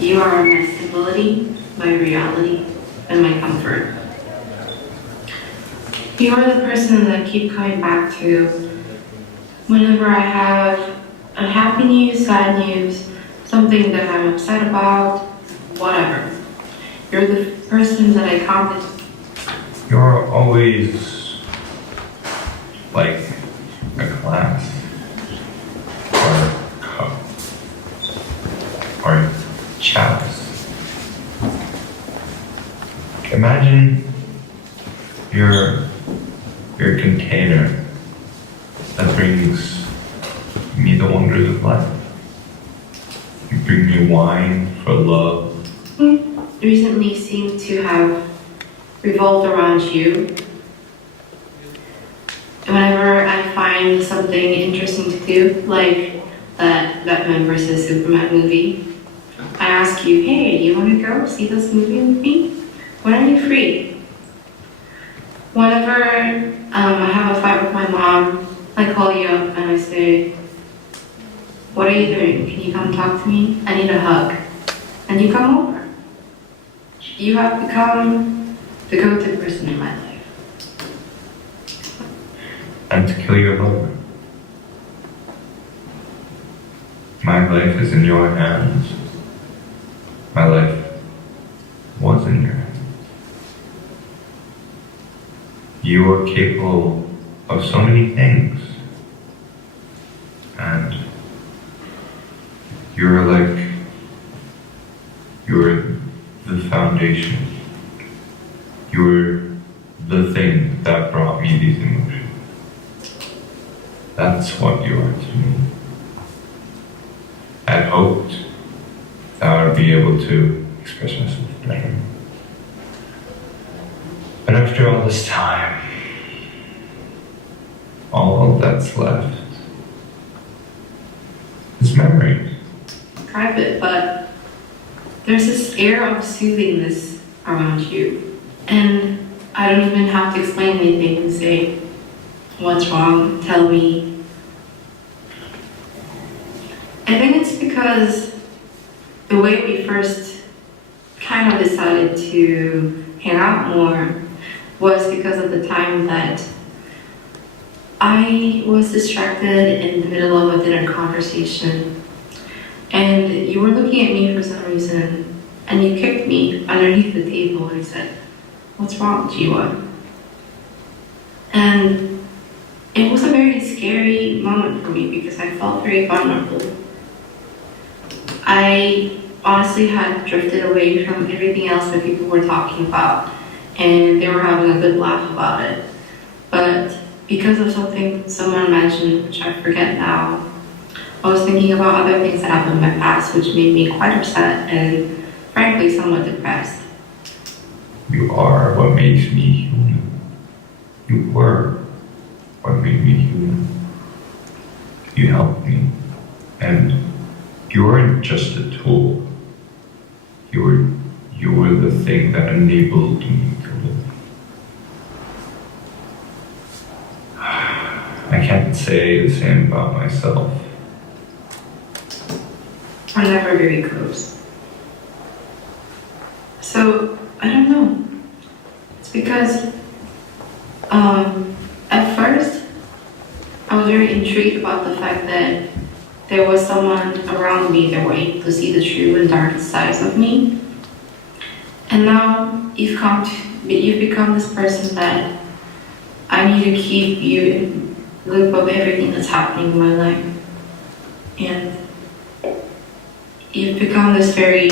You are my stability, my reality, and my comfort. You are the person that I keep coming back to whenever I have unhappy news, sad news, something that I'm upset about, whatever. You're the person that I come to. You're always like a glass or a cup or a chalice. Imagine you're a container that brings me the wonders of life. You bring me wine for love. Recently seem to have revolved around you. Whenever I find something interesting to do, like that Batman vs Superman movie, I ask you, hey, do you want to go see this movie with me? When are you free? Whenever I have a fight with my mom, I call you up and I say, what are you doing? Can you come talk to me? I need a hug. And you come over. You have become the go-to person in my life. And to kill your lover. My life is in your hands. My life was in your hands. You are capable of so many things. And you're the foundation. You're the thing that brought me these emotions. That's what you are to me. I hoped that I would be able to express myself better. But after all this time, all that's left is memories. Private, but there's this air of soothingness around you. And I don't even have to explain anything and say, what's wrong? Tell me. I think it's because the way we first kind of decided to hang out more was because of the time that I was distracted in the middle of a dinner conversation. And you were looking at me for some reason, and you kicked me underneath the table and said, what's wrong, Jiwon? And it was a very scary moment for me because I felt very vulnerable. I honestly had drifted away from everything else that people were talking about, and they were having a good laugh about it. But because of something someone mentioned, which I forget now, I was thinking about other things that happened in my past, which made me quite upset and frankly somewhat depressed. You are what makes me human. You were what made me human. You helped me. And you weren't just a tool. You were the thing that enabled me to live. I can't say the same about myself. We're never very close. So, I don't know. It's because at first I was very intrigued about the fact that there was someone around me that were able to see the true and darkest sides of me. And now you've become this person that I need to keep you in the loop of everything that's happening in my life. And you've become this very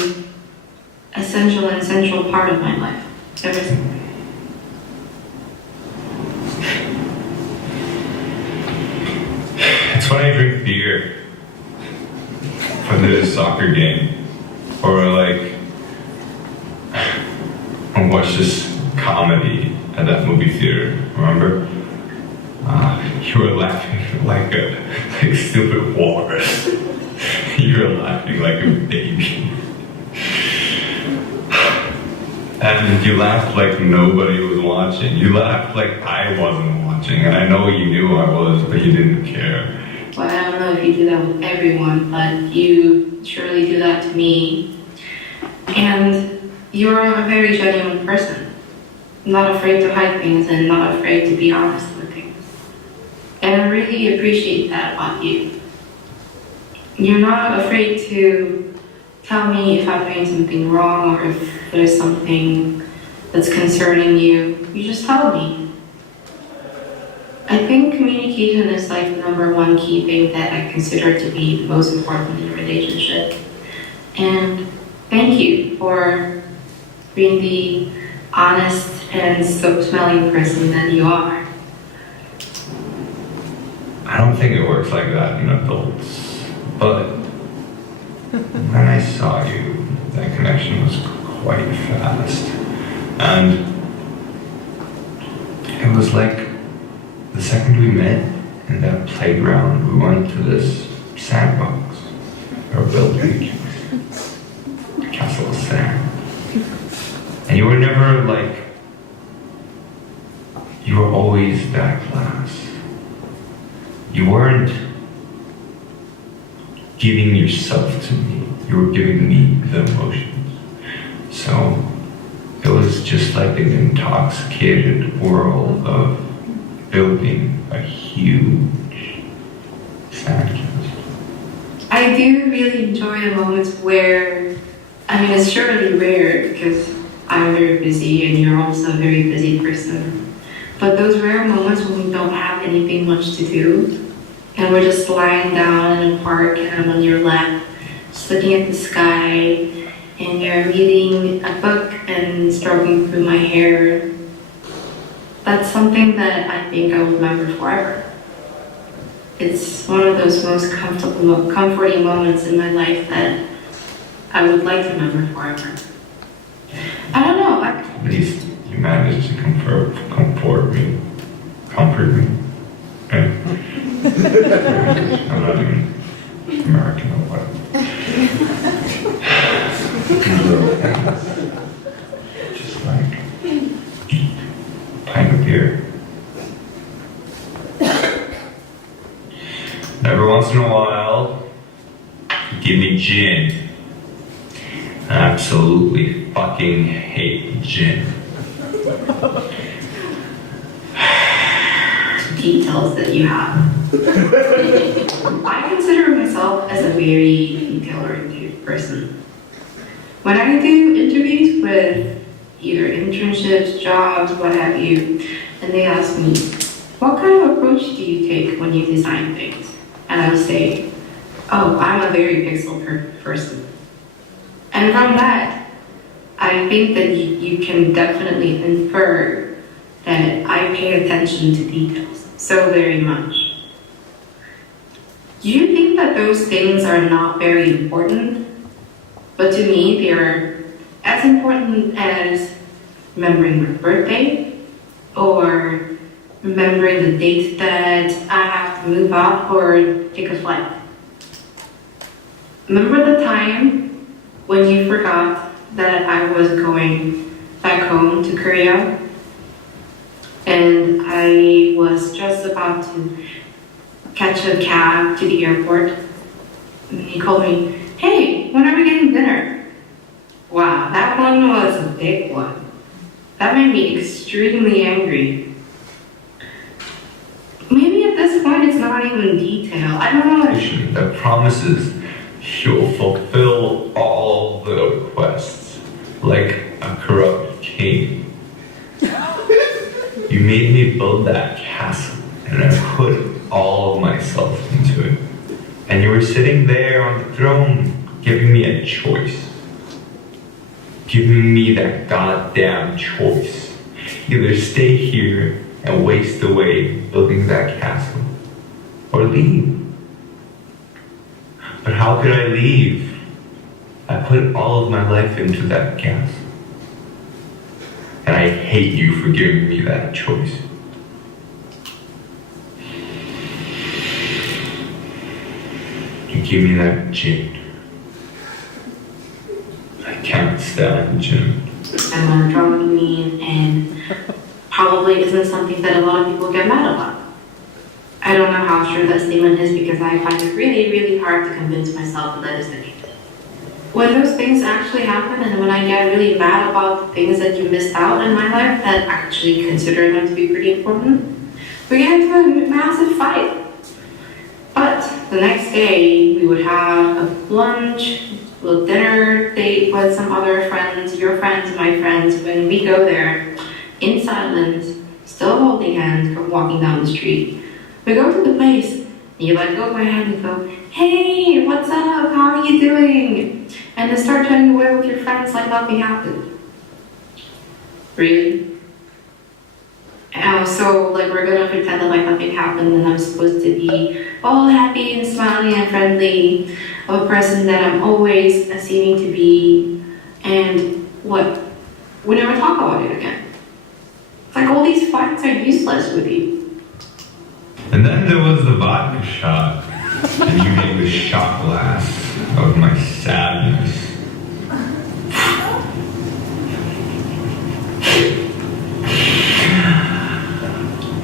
essential and central part of my life ever since. It's when I drink beer for the soccer game, or like I watch this comedy at that movie theater, remember? You were laughing like a stupid walrus. You were laughing like a baby. And you laughed like nobody was watching. You laughed like I wasn't watching, and I know you knew I was, but you didn't care. Well, I don't know if you do that with everyone, but you surely do that to me. And you're a very genuine person, not afraid to hide things and not afraid to be honest with things. And I really appreciate that about you. You're not afraid to tell me if I'm doing something wrong or if there's something that's concerning you. You just tell me. I think communication is like the number one key thing that I consider to be most important in a relationship. And thank you for being the honest and soap-smelling person that you are. I don't think it works like that in adults, but when I saw you, that connection was quite fast. And it was like the second we met in that playground, we went to this sandbox, or building, castle of sand. And you were never like, you were always that class. You weren't giving yourself to me, you were giving me the emotions. So it was just like an intoxicated world of building a huge sandcastle. I do really enjoy the moments where, I mean, it's surely rare because I'm very busy and you're also a very busy person. But those rare moments when we don't have anything much to do and we're just lying down in a park and I'm on your lap, just looking at the sky, and you're reading a book and stroking through my hair, that's something that I think I will remember forever. It's one of those most comforting moments in my life that I would like to remember forever. I don't know. At least you managed to comfort me. Yeah. I'm not even American or whatever. These little things. Just like pint of beer. Every once in a while, give me gin. I absolutely fucking hate gin. Details that you have. I consider myself as a very detail-oriented person. When I do interviews with either internships, jobs, what have you, and they ask me, what kind of approach do you take when you design things? And I would say, oh, I'm a very pixel person. And from that, I think that you can definitely infer that I pay attention to details so very much. Do you think that those things are not very important? But to me, they're as important as remembering my birthday or remembering the date that I have to move out or take a flight. Remember the time when you forgot that I was going back home to Korea? And I was just about to catch a cab to the airport. And he called me, hey, when are we getting dinner? Wow, that one was a big one. That made me extremely angry. Maybe at this point it's not even detail. I don't know. That promises you'll fulfill all the requests like a corrupt king. You made me build that castle and I put all of myself into it. And you were sitting there on the throne giving me a choice. Giving me that goddamn choice. Either stay here and waste away building that castle, or leave. But how could I leave? I put all of my life into that castle. And I hate you for giving me that choice. You give me that gin. I can't stand gin. I'm drunk, mean, and probably isn't something that a lot of people get mad about. I don't know how true that statement is because I find it really, really hard to convince myself that that is the case. when those things actually happen and when I get really mad about the things that you missed out in my life that actually consider them to be pretty important, we get into a massive fight. But the next day, we would have a lunch, a little dinner date with some other friends, your friends and my friends. When we go there, in silence, still holding hands, walking down the street. We go to the place, and you let go of my hand and go, hey, what's up? How are you doing? And then start chatting away with your friends like nothing happened. Really? So like we're gonna pretend that like nothing happened and I'm supposed to be all happy and smiling and friendly of a person that I'm always seeming to be, and what? We never talk about it again. It's like all these fights are useless with you. And then there was the vodka shot, and you made the shot glass of my sadness.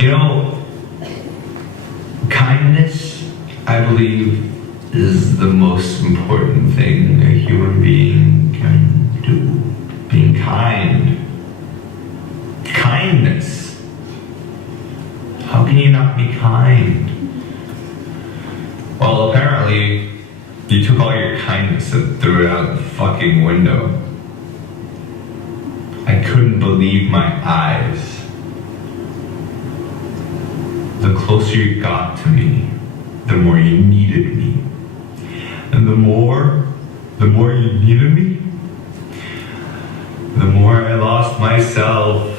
You know, kindness, I believe, is the most important thing a human being can do. Being kind. Kindness. How can you not be kind? Well, apparently, you took all your kindness and threw it out the fucking window. I couldn't believe my eyes. The closer you got to me, the more you needed me. And the more you needed me, the more I lost myself.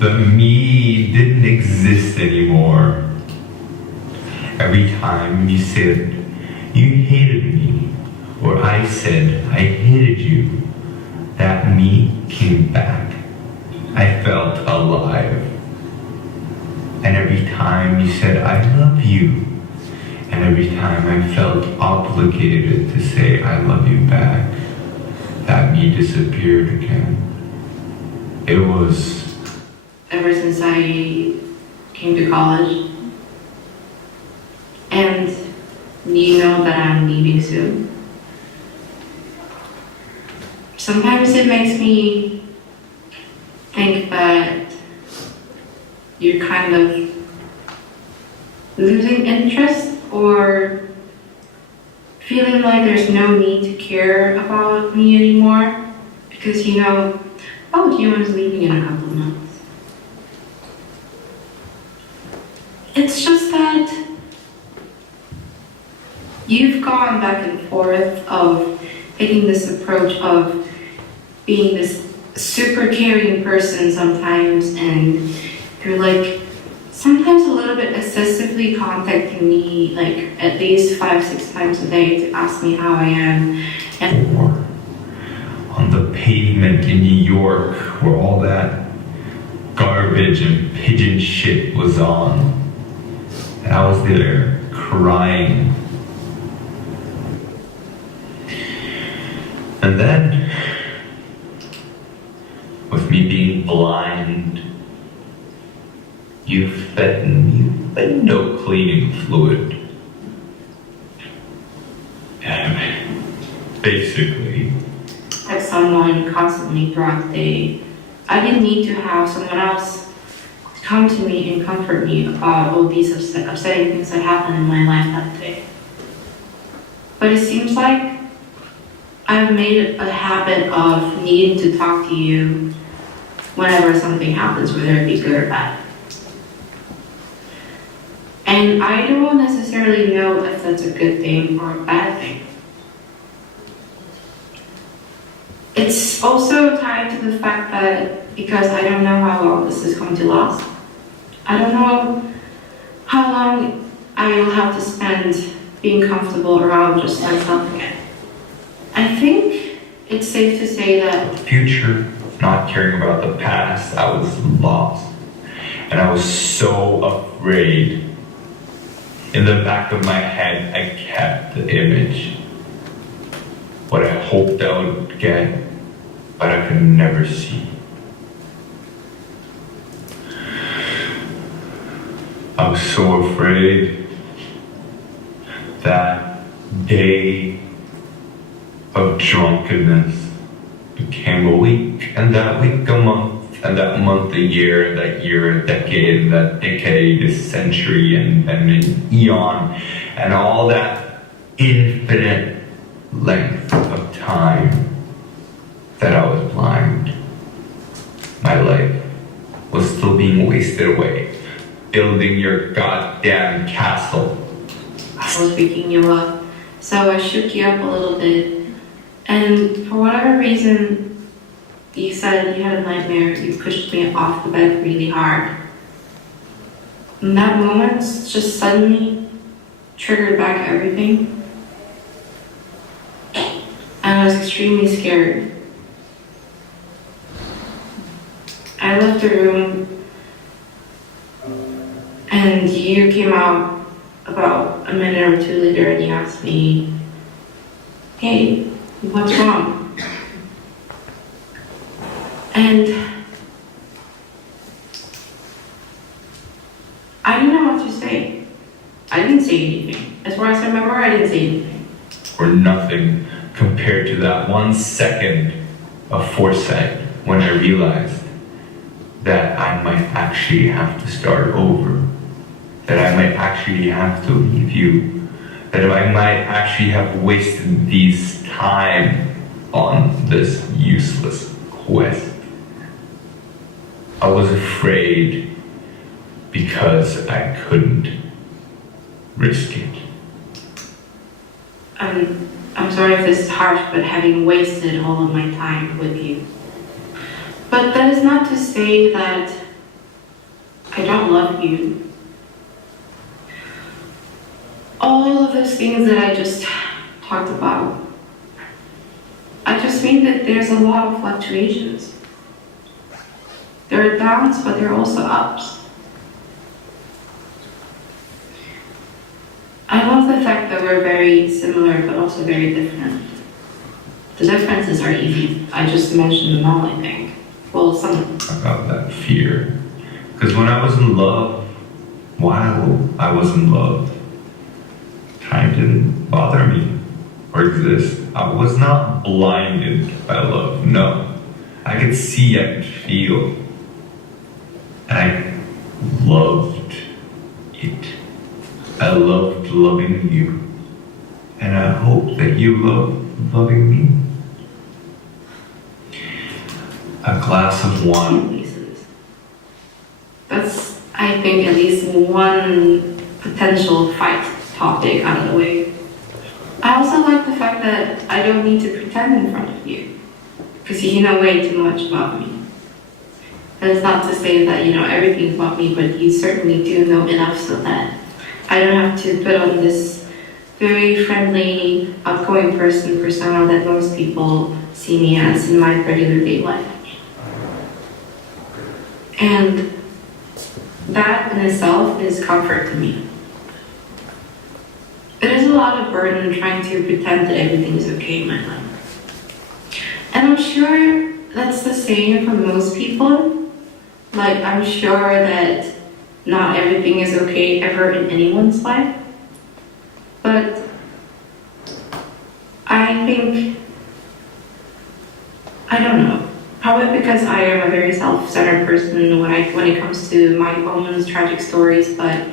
The me didn't exist anymore. Every time you said you hated me, or I said I hated you, that me came back. I felt alive. And every time you said I love you, and every time I felt obligated to say I love you back, that me disappeared again. It was... Ever since I came to college, and you know that I'm leaving soon. Sometimes it makes me think that you're kind of losing interest or feeling like there's no need to care about me anymore because you know, oh, Jiwon is leaving in a couple of months. It's just that you've gone back and forth of taking this approach of being this super caring person sometimes, and you're like sometimes a little bit excessively contacting me like at least 5-6 times a day to ask me how I am. And on the pavement in New York where all that garbage and pigeon shit was on, and I was there crying. And then, with me being blind, you fed me window cleaning fluid. And basically, like someone constantly throughout the day, I didn't need to have someone else come to me and comfort me about all these upsetting things that happened in my life that day. But it seems like I've made a habit of needing to talk to you whenever something happens, whether it be good or bad. And I don't necessarily know if that's a good thing or a bad thing. It's also tied to the fact that because I don't know how long this is going to last, I don't know how long I will have to spend being comfortable around just myself again. I think it's safe to say that the future, not caring about the past, I was lost. And I was so afraid. In the back of my head, I kept the image. What I hoped I would get, but I could never see. I was so afraid that day of drunkenness became a week, and that week a month, and that month a year, and that year a decade, and that decade a century, and an eon, and all that infinite length of time that I was blind. My life was still being wasted away, building your goddamn castle. I was waking you up, so I shook you up a little bit, and for whatever reason, you said you had a nightmare, you pushed me off the bed really hard. And that moment just suddenly triggered back everything, and I was extremely scared. I left the room, and you came out about a minute or two later and you asked me, "Hey, what's wrong?" And I didn't know what to say. I didn't say anything. As far as I remember, I didn't say anything. Or nothing compared to that 1 second of foresight when I realized that I might actually have to start over, that I might actually have to leave you, that I might actually have wasted this time on this useless quest. I was afraid because I couldn't risk it. I'm sorry if this is harsh, but having wasted all of my time with you. But that is not to say that I don't love you. All of those things that I just talked about, I just mean that there's a lot of fluctuations. There are downs, but there are also ups. I love the fact that we're very similar, but also very different. The differences are easy. I just mentioned them all, I think. Well, some. About that fear. Because when I was in love, while I was in love, time didn't bother me or exist. I was not blinded by love, no. I could see, I could feel. And I loved it. I loved loving you. And I hope that you love loving me. A glass of wine. That's, I think, at least one potential fight topic out of the way. I also like the fact that I don't need to pretend in front of you, because you know way too much about me. That is not to say that you know everything about me, but you certainly do know enough so that I don't have to put on this very friendly, outgoing person persona that most people see me as in my regular day life. And that in itself is comfort to me. It is a lot of burden trying to pretend that everything is okay in my life. And I'm sure that's the same for most people. Like, I'm sure that not everything is okay ever in anyone's life. But I think, I don't know, probably because I am a very self-centered person when it comes to my own tragic stories, but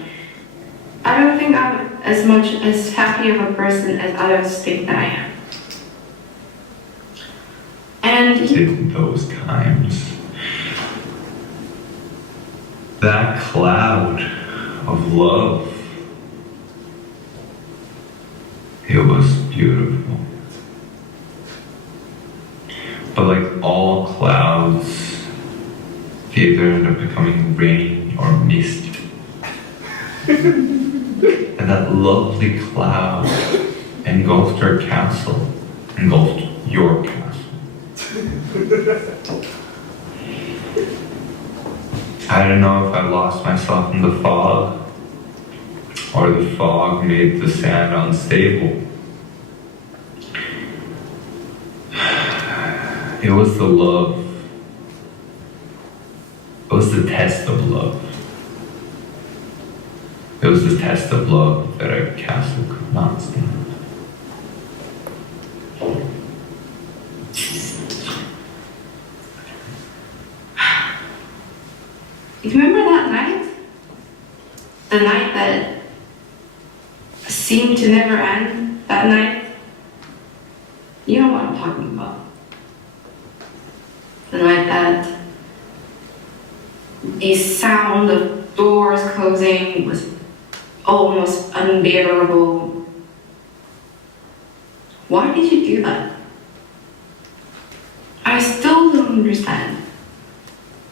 I don't think I'm as happy of a person as others think that I am. And in those times, that cloud of love, it was beautiful. But like all clouds, they either end up becoming rain or mist. And that lovely cloud engulfed our castle, engulfed your castle. I don't know if I lost myself in the fog, or the fog made the sand unstable. It was the love. It was the test of love. It was the test of love that our castle could not stand. seemed to never end that night. You know what I'm talking about. The night that the sound of doors closing was almost unbearable. Why did you do that? I still don't understand.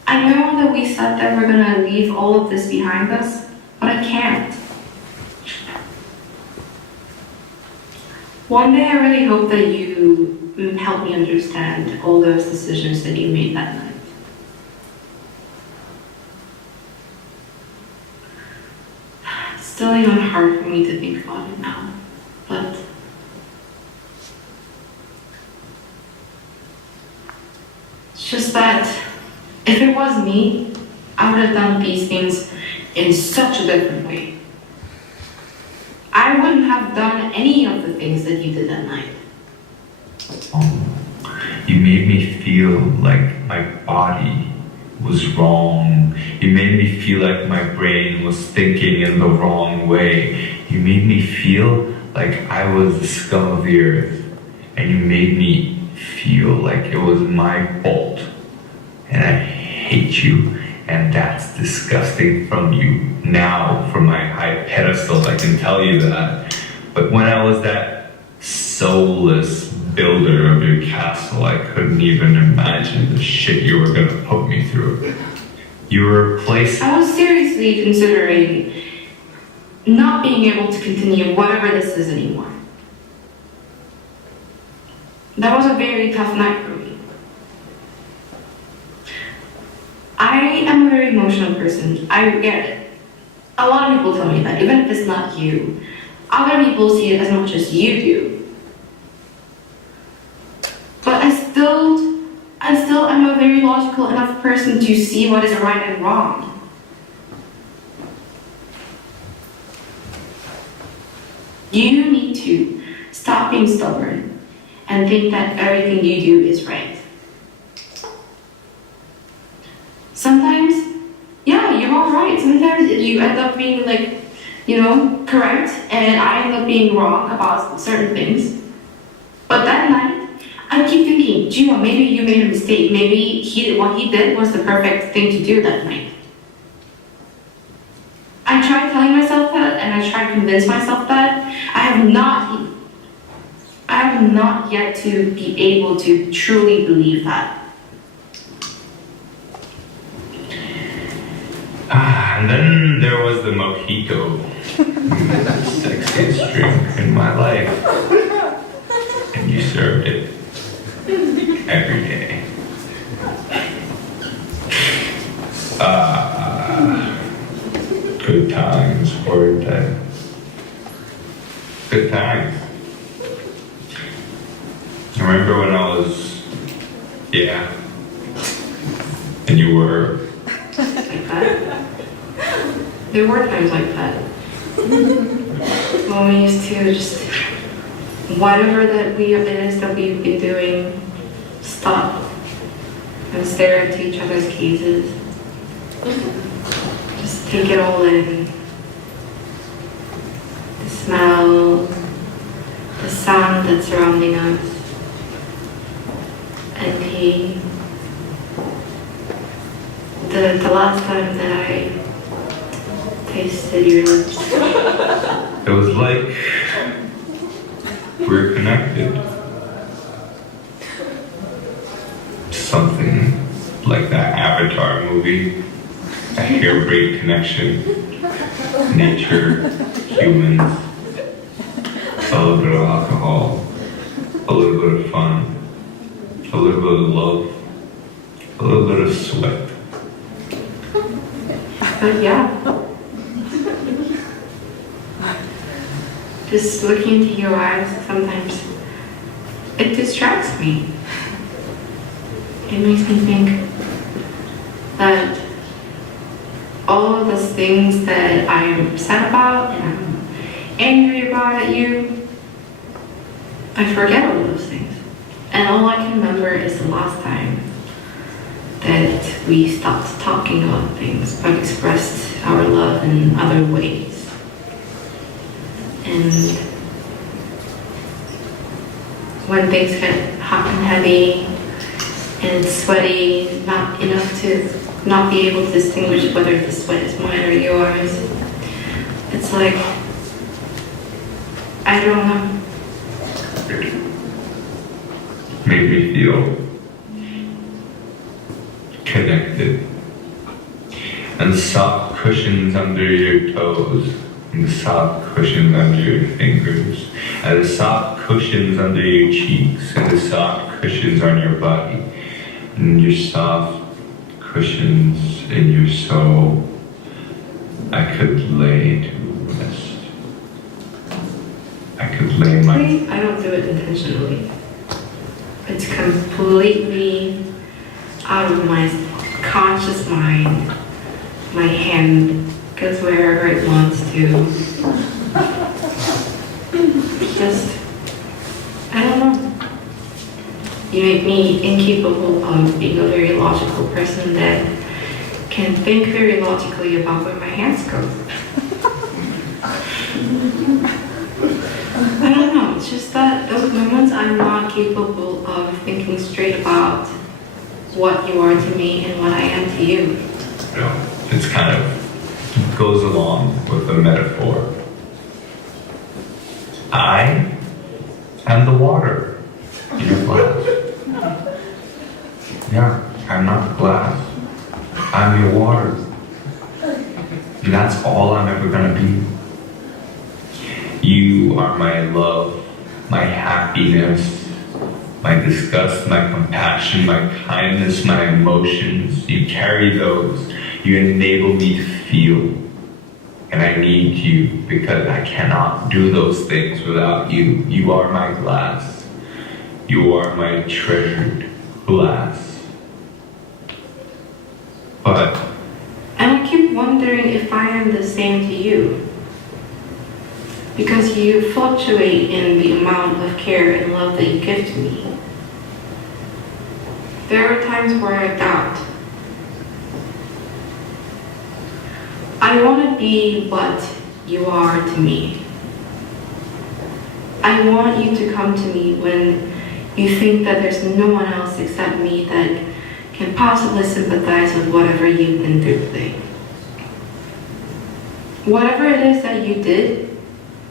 I know that we said that we're gonna leave all of this behind us, but I can't. One day I really hope that you help me understand all those decisions that you made that night. It's still even hard for me to think about it now, but it's just that if it was me, I would have done these things in such a different way. I wouldn't have done any of the things that you did that night. You made me feel like my body was wrong. You made me feel like my brain was thinking in the wrong way. You made me feel like I was the scum of the earth. And you made me feel like it was my fault. And I hate you. And that's disgusting from you. Now, from my high pedestal, I can tell you that. But when I was that soulless builder of your castle, I couldn't even imagine the shit you were gonna put me through. You were replaced. I was seriously considering not being able to continue whatever this is anymore. That was a very tough night for me. I am a very emotional person. I get it. A lot of people tell me that, even if it's not you. Other people see it as much as you do. But I still am a very logical enough person to see what is right and wrong. You need to stop being stubborn and think that everything you do is right. Sometimes, yeah, you're all right. Sometimes you end up being correct, and I end up being wrong about certain things. But that night, I keep thinking, Jiwon, maybe you made a mistake. Maybe what he did was the perfect thing to do that night. I tried telling myself that, and I tried to convince myself that. I have not yet to be able to truly believe that. And then there was the mojito, the sexiest drink in my life. And you served it every day. Good times, weren't they? Good times. I remember when I was, and you were. Like that. There were times like that. When we used to just, whatever it is that we've been doing, stop and stare into each other's gazes. Just take it all in. The smell, the sound that's surrounding us, and the last time that I tasted your lips. It was like we're connected. Something like that Avatar movie, a hair-braid connection, nature, humans, a little bit of alcohol, a little bit of fun, a little bit of love, a little bit of sweat. But yeah, just looking into your eyes, sometimes it distracts me. It makes me think that all of those things that I am upset about and I'm angry about at you, I forget all of those things. And all I can remember is the last time that we stopped talking about things but expressed our love in other ways. And when things get hot and heavy and sweaty, not enough to not be able to distinguish whether the sweat is mine or yours, it's like, I don't know. Make me feel connected. And the soft cushions under your toes, and the soft cushions under your fingers, and the soft cushions under your cheeks, and the soft cushions on your body, and your soft cushions in your soul. I could lay to rest. I could lay my... I don't do it intentionally. It's completely out of my conscious mind. My hand goes wherever it wants to. Just, I don't know. You make me incapable of being a very logical person that can think very logically about where my hands go. I don't know, it's just that those moments I'm not capable of thinking straight about what you are to me and what I am to you. No, it's kind of goes along with the metaphor. I am the water in your glass. Yeah, I'm not glass. I'm your water. And that's all I'm ever gonna be. You are my love, my happiness, my disgust, my compassion, my kindness, my emotions. You carry those. You enable me to feel. And I need you because I cannot do those things without you. You are my glass. You are my treasured glass. But... And I keep wondering if I am the same to you. Because you fluctuate in the amount of care and love that you give to me. There are times where I doubt. I want to be what you are to me. I want you to come to me when you think that there's no one else except me that can possibly sympathize with whatever you've been through today. Whatever it is that you did,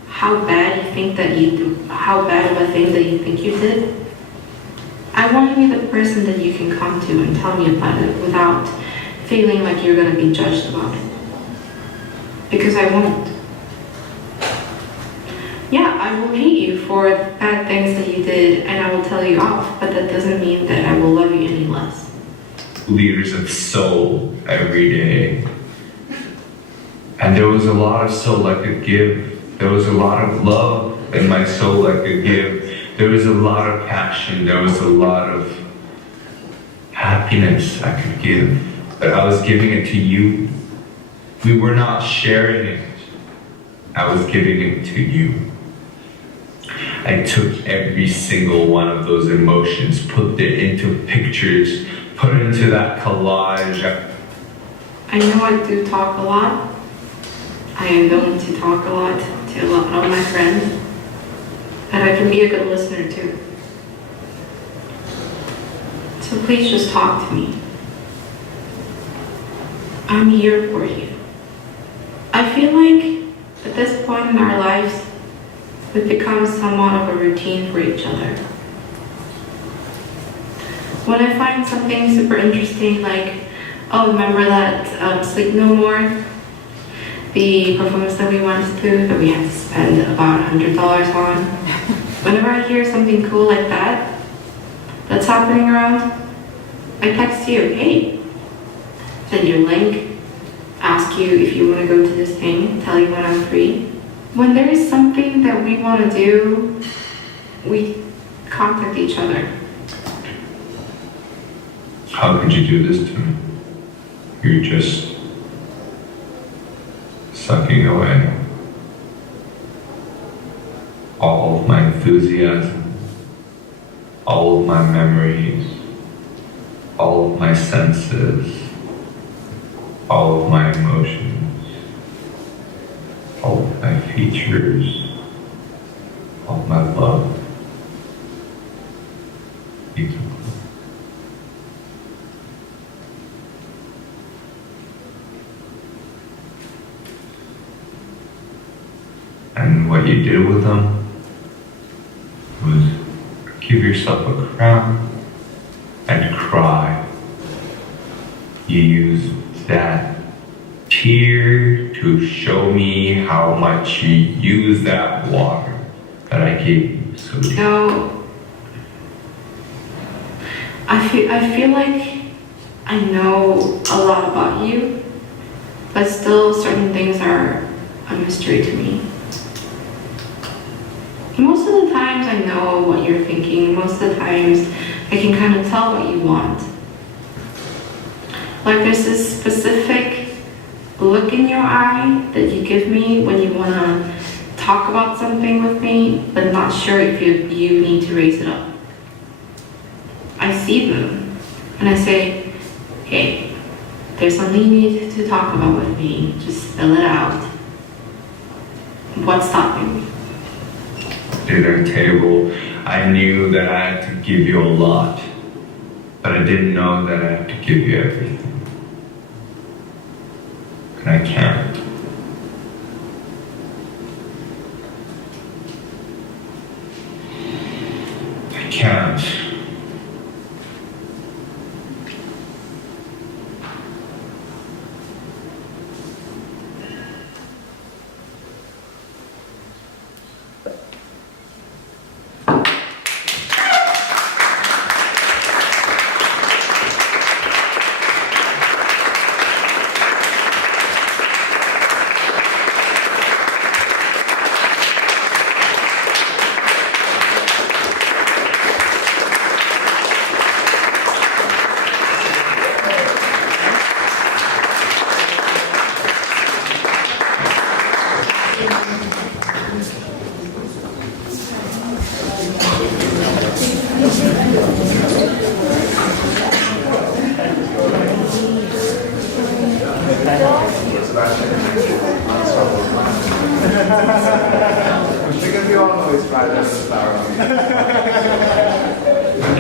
how bad of a thing that you think you did, I want to be the person that you can come to and tell me about it without feeling like you're going to be judged about it. Because I won't. Yeah, I will hate you for bad things that you did and I will tell you off, but that doesn't mean that I will love you any less. Liters of soul every day. And there was a lot of soul I could give. There was a lot of love in my soul I could give. There was a lot of passion. There was a lot of happiness I could give. But I was giving it to you. We were not sharing it. I was giving it to you. I took every single one of those emotions, put it into pictures, put it into that collage. I know I do talk a lot. I am known to talk a lot to a lot of my friends. And I can be a good listener too. So please just talk to me. I'm here for you. I feel like at this point in our lives, we've become somewhat of a routine for each other. When I find something super interesting, like, oh, remember that Sleep No More? The performance that we went to that we had to spend about $100 on. Whenever I hear something cool like that, that's happening around, I text you, hey, send you a link, ask you if you want to go to this thing, tell you when I'm free. When there is something that we want to do, we contact each other. How could you do this to me? You're just sucking away all of my enthusiasm, all of my memories, all of my senses, all of my emotions, all of my features, of my love. Beautiful. And what you did with them was give yourself a crown and cry. You used that tear to show me how much you use that water that I gave you. So No, I feel like I know a lot about you, but still certain things are a mystery to me. Most of the times I know what you're thinking. Most of the times I can kind of tell what you want. Like there's this specific look in your eye that you give me when you want to talk about something with me, but not sure if you need to raise it up. I see them and I say, hey, there's something you need to talk about with me. Just spill it out. What's stopping me? dinner table, I knew that I had to give you a lot, but I didn't know that I had to give you everything. And I can't. I can't.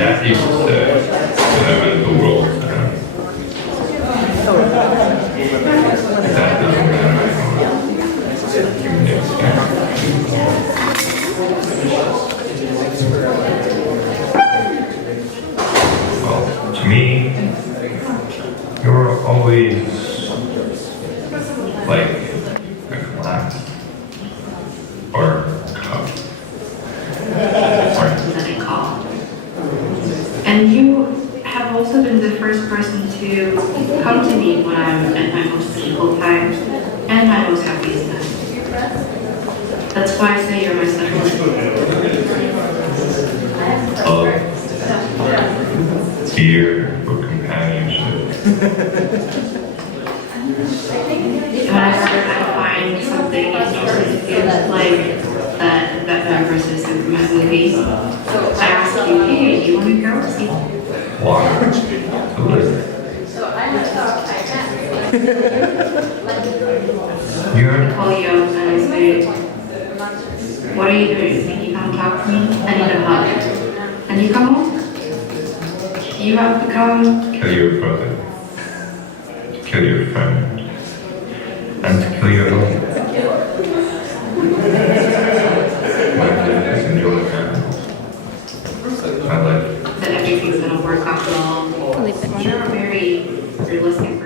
That used to say, when I'm in the world, that doesn't matter anymore. Human experience. Well, to me, you were always like a glass or a cup. That I call. And you have also been the first person to come to me when I'm at my most difficult times and my most happiest times. That's why I say you're my special Love, fear, or companionship. Whenever I find something interesting, like that Batman versus Superman movie, I ask you, hey, do you want to go see it? Water to live. I call you up and I say, what are you doing? Can you come talk to me? I need a hug. And you come home? You have to come. Kill your brother, to kill your friend, and to kill your own. My life is in your hands. My life. That everything's gonna work out well. You're very realistic